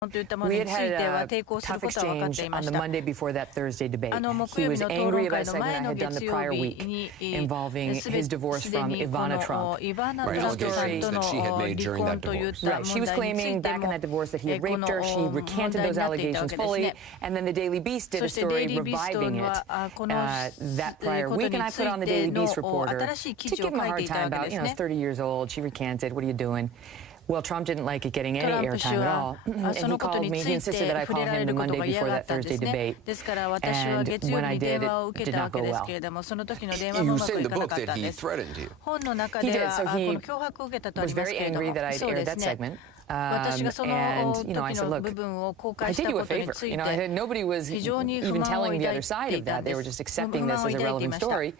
We had had a tough exchange on the Monday before that Thursday debate. He was angry about a segment I had done the prior week involving his divorce from Ivana Trump. Right, allegations that she had made during that divorce. Right, she was claiming back in that divorce that he had raped her. She recanted those allegations fully, and then the Daily Beast did a story reviving it that prior week, and I put on the Daily Beast reporter to give him a hard time about, you know, 30 years old, she recanted, what are you doing? Well, Trump didn't like it getting any airtime at all, and he called me. He insisted that I call him the Monday before that Thursday debate, and when I did, it did not go well. You say in the book that he threatened you. He did, so he was very angry that I'd aired that segment. And, you know, I said, look, I did you a favor. You know, nobody was even telling the other side of that. They were just accepting this as a relevant story.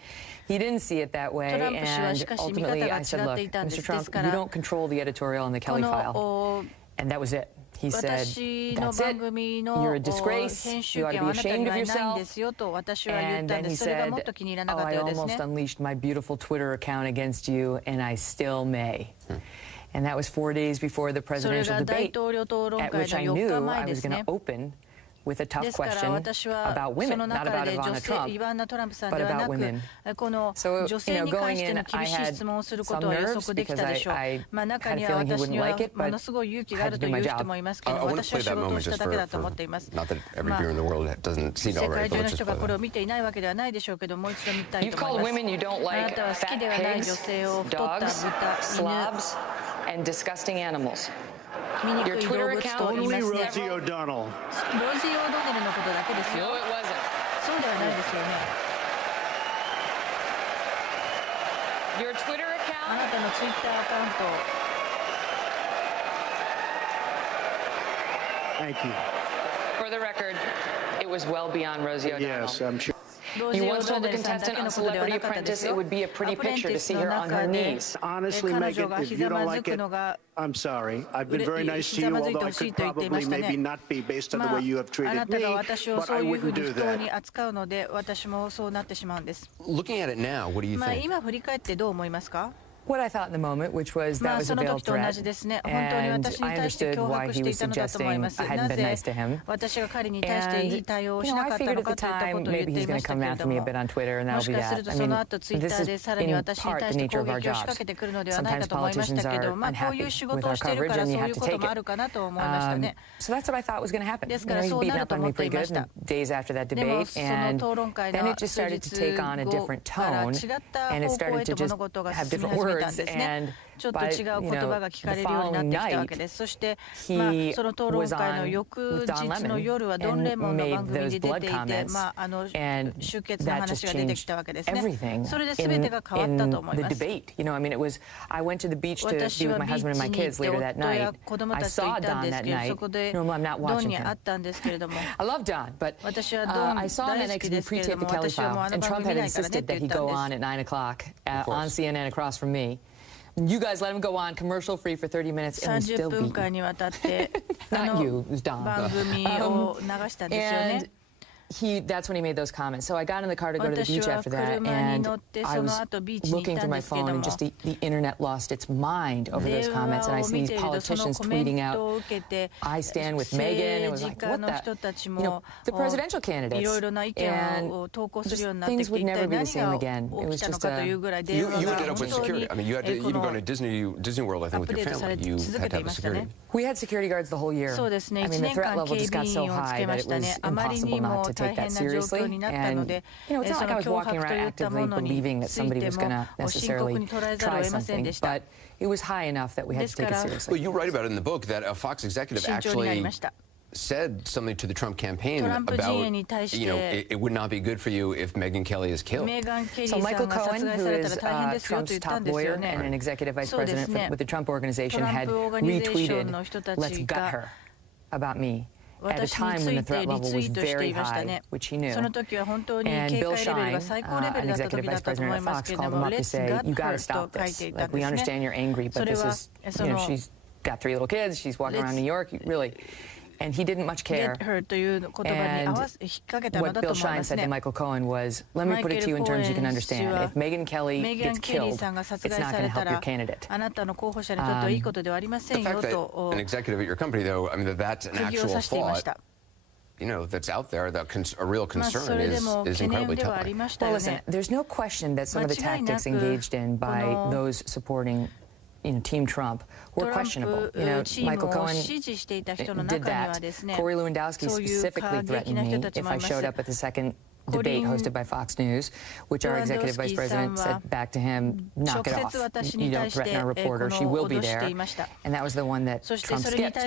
He didn't see it that way, and ultimately I said, look, Mr. Trump, you don't control the editorial on the Kelly file. And that was it. He said, that's it, you're a disgrace, you ought to be ashamed of yourself. And then he said, oh, I almost unleashed my beautiful Twitter account against you, and I still may. And that was 4 days before the presidential debate, at which I knew I was going to open with a tough question about women, not about Ivana Trump, but about women. So, you know, going in, I had some nerves because I had a feeling he wouldn't like it, but I had to do my job. I want to play that moment just for not that every viewer in the world doesn't see it already, but let's just play that. You've called women you don't like fat pigs, dogs, slobs, and disgusting animals. Your Twitter account only Rosie O'Donnell. No, it wasn't. Your Twitter account. Thank you. For the record, it was well beyond Rosie O'Donnell. Yes, I'm sure. You once told the contestant on Celebrity Apprentice it would be a pretty picture to see her on her knees. Honestly, Megan, if you don't like it, I'm sorry. I've been very nice to you, although I could probably maybe not be based on the way you have treated me, but I wouldn't do that. Looking at it now, what do you think? What I thought in the moment, which was that was a veiled threat, and I understood why he was suggesting I hadn't been nice to him. And, you know, I figured at the time maybe he's going to come after me a bit on Twitter, and that'll be that. I mean, this is in part the nature of our jobs. Sometimes politicians are unhappy with our coverage, and you have to take it. So that's what I thought was going to happen. You know, he's beaten up on me pretty good in the days after that debate, and then it just started to take on a different tone, and it started to just have different words. And by, you know, the following night, he was on with Don Lemon and made those blood comments, and that just changed everything in the debate. You know, I mean, it was, I went to the beach to be with my husband and my kids later that night. I saw Don that night. Normally, I'm not watching him. I love Don, but I saw him and we pre-taped the Kelly file, and Trump had insisted that he go on at 9 o'clock on CNN across from me. You guys let him go on commercial-free for 30 minutes and still beat you. Not you, it was Don. And that's when he made those comments. So I got in the car to go to the beach after that, and I was looking through my phone, and just the internet lost its mind over those comments. And I see these politicians tweeting out, I stand with Megyn. It was like, what the? You know, the presidential candidates. And just things would never be the same again. It was just a... You ended up with security. I mean, you had to, even going to Disney World, I think, with your family, you had to have a security. We had security guards the whole year. I mean, the threat level just got so high that it was impossible not to take that seriously. And, you know, it's not like I was walking around actively believing that somebody was going to necessarily try something, but it was high enough that we had to take it seriously. Well, you write about it in the book that a Fox executive actually said something to the Trump campaign about, you know, it would not be good for you if Megyn Kelly is killed. So Michael Cohen, who is Trump's top lawyer and an executive vice president with the Trump Organization, had retweeted, "Let's gut her," about me, at a time when the threat level was very high, which he knew. And Bill Shine, an executive vice president at Fox, called him up to say, you got to stop this. Like, we understand you're angry, but this is, you know, she's got 3 little kids, she's walking around New York, really. And he didn't much care. And what Bill Shine said to Michael Cohen was, let me put it to you in terms you can understand. If Megyn Kelly gets killed, it's not going to help your candidate. The fact that an executive at your company, though, I mean, that's an actual thought, that's out there, that a real concern is incredibly telling. Well, listen, there's no question that some of the tactics engaged in by those supporting Team Trump were questionable. Michael Cohen did that. Corey Lewandowski specifically threatened me if I showed up at the second debate hosted by Fox News, which our executive vice president said back to him, knock it off. You don't threaten our reporter. She will be there. And that was the one that Trump skipped. And,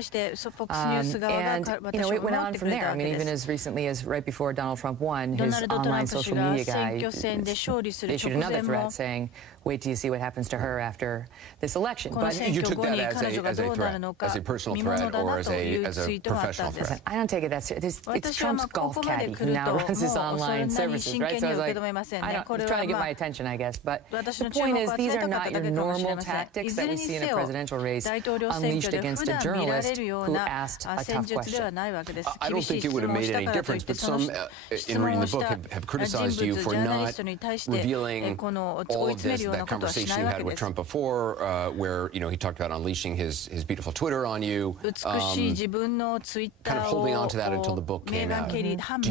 it went on from there. I mean, even as recently as right before Donald Trump won, his online social media guy issued another threat saying, wait till you see what happens to her after this election. But you took that as a threat, as a personal threat, or as a professional threat? I don't take it that seriously. It's Trump's golf caddy who now runs his online services, right? So I was like, he's trying to get my attention, I guess. But the point is, these are not your normal tactics that we see in a presidential race unleashed against a journalist who asked a tough question. I don't think it would have made any difference, but some, in reading the book, have criticized you for not revealing all of this, that conversation you had with Trump before, where he talked about unleashing his beautiful Twitter on you, kind of holding on to that until the book came out. Do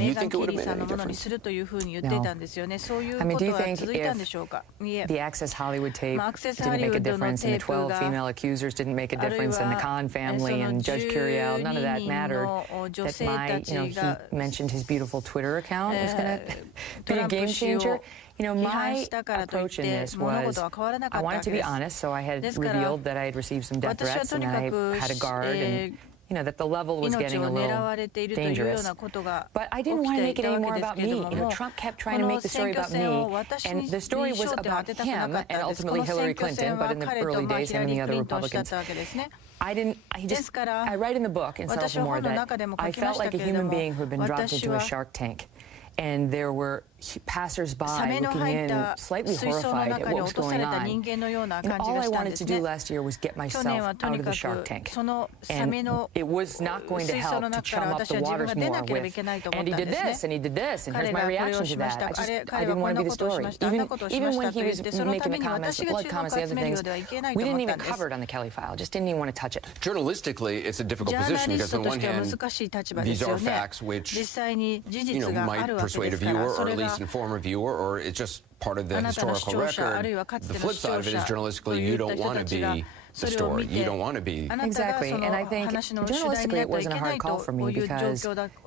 you think it would have made any difference? No. I mean, do you think if the Access Hollywood tape didn't make a difference, and the 12 female accusers didn't make a difference, and the Khan family and Judge Curiel, none of that mattered, that he mentioned his beautiful Twitter account was going to be a game changer? My approach in this was, I wanted to be honest, so I had revealed that I had received some death threats, and I had a guard, and that the level was getting a little dangerous. But I didn't want to make it any more about me. Trump kept trying to make the story about me, and the story was about him and ultimately Hillary Clinton, but in the early days, him and the other Republicans. I write in the book, in Settle for More, that I felt like a human being who had been dropped into a Shark Tank. And there were passers-by looking in, slightly horrified at what was going on. And all I wanted to do last year was get myself out of the Shark Tank. And it was not going to help to chum up the waters more with, and he did this, and he did this, and here's my reaction to that. I didn't want to be the story. Even when he was making the comments, the blood comments, the other things, we didn't even cover it on the Kelly file. Just didn't even want to touch it. Journalistically, it's a difficult position because on one hand, these are facts which, might persuade a viewer, or at least inform a viewer, or it's just part of the historical record. The flip side of it is, journalistically, you don't want to be the story. You don't want to be. Exactly, and I think journalistically it wasn't a hard call for me, because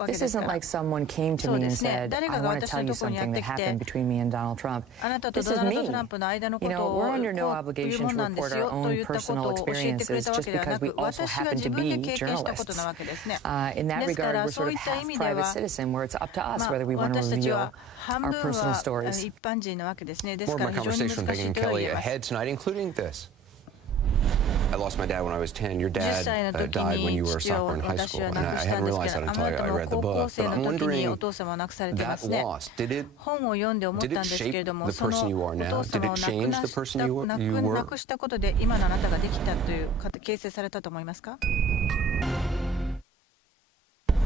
this isn't like someone came to me and said, I want to tell you something that happened between me and Donald Trump. This is me. We're under no obligation to report our own personal experiences just because we also happen to be journalists. In that regard, we're sort of half private citizen, where it's up to us whether we want to reveal our personal stories. More of my conversation with Megyn Kelly ahead tonight, including this. I lost my dad when I was 10. Your dad died when you were a sophomore in high school, and I hadn't realized that until I read the book. But I'm wondering, that loss, did it shape the person you are now? Did it change the person you were?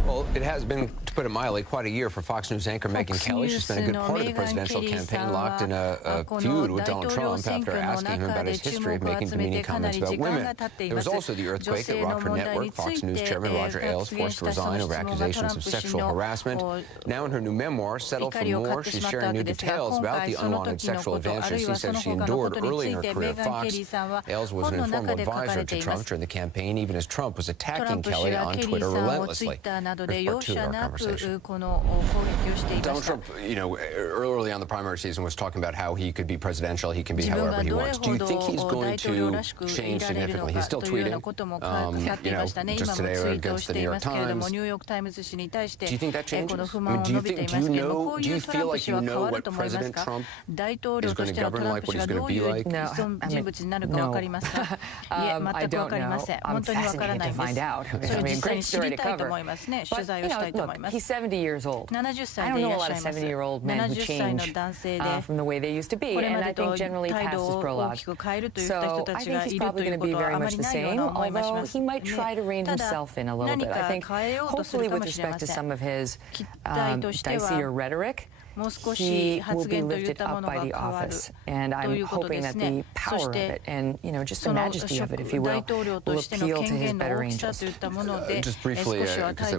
Well, it has been, to put it mildly, quite a year for Fox News anchor Megyn Kelly. She's been a good part of the presidential campaign, locked in a feud with Donald Trump after asking him about his history of making demeaning comments about women. There was also the earthquake that rocked her network. Fox News chairman Roger Ailes forced to resign over accusations of sexual harassment. Now in her new memoir, Settle for More, she's sharing new details about the unwanted sexual advances she said she endured early in her career at Fox. Ailes was an informal advisor to Trump during the campaign, even as Trump was attacking Kelly on Twitter relentlessly. Part two of our conversation. Donald Trump, early on the primary season was talking about how he could be presidential, he can be however he wants. Do you think he's going to change significantly? He's still tweeting, just today against the New York Times. Do you think that changes? I mean, do you feel like you know what President Trump is going to govern like, what he's going to be like? No, I don't know. I'm fascinated to find out. I mean, great story to cover. But 材をしたいと思います。70歳でいらっしゃいます。70歳の男性で、これまでと態度を大きく変えるといった人たちがいるということはあまりないような思いがします。ただ、何か変えようとするかもしれません。期待としては、もう少し発言といったものが変わるということですね。そして、その大統領としての権限の大きさといったもので、少しは態度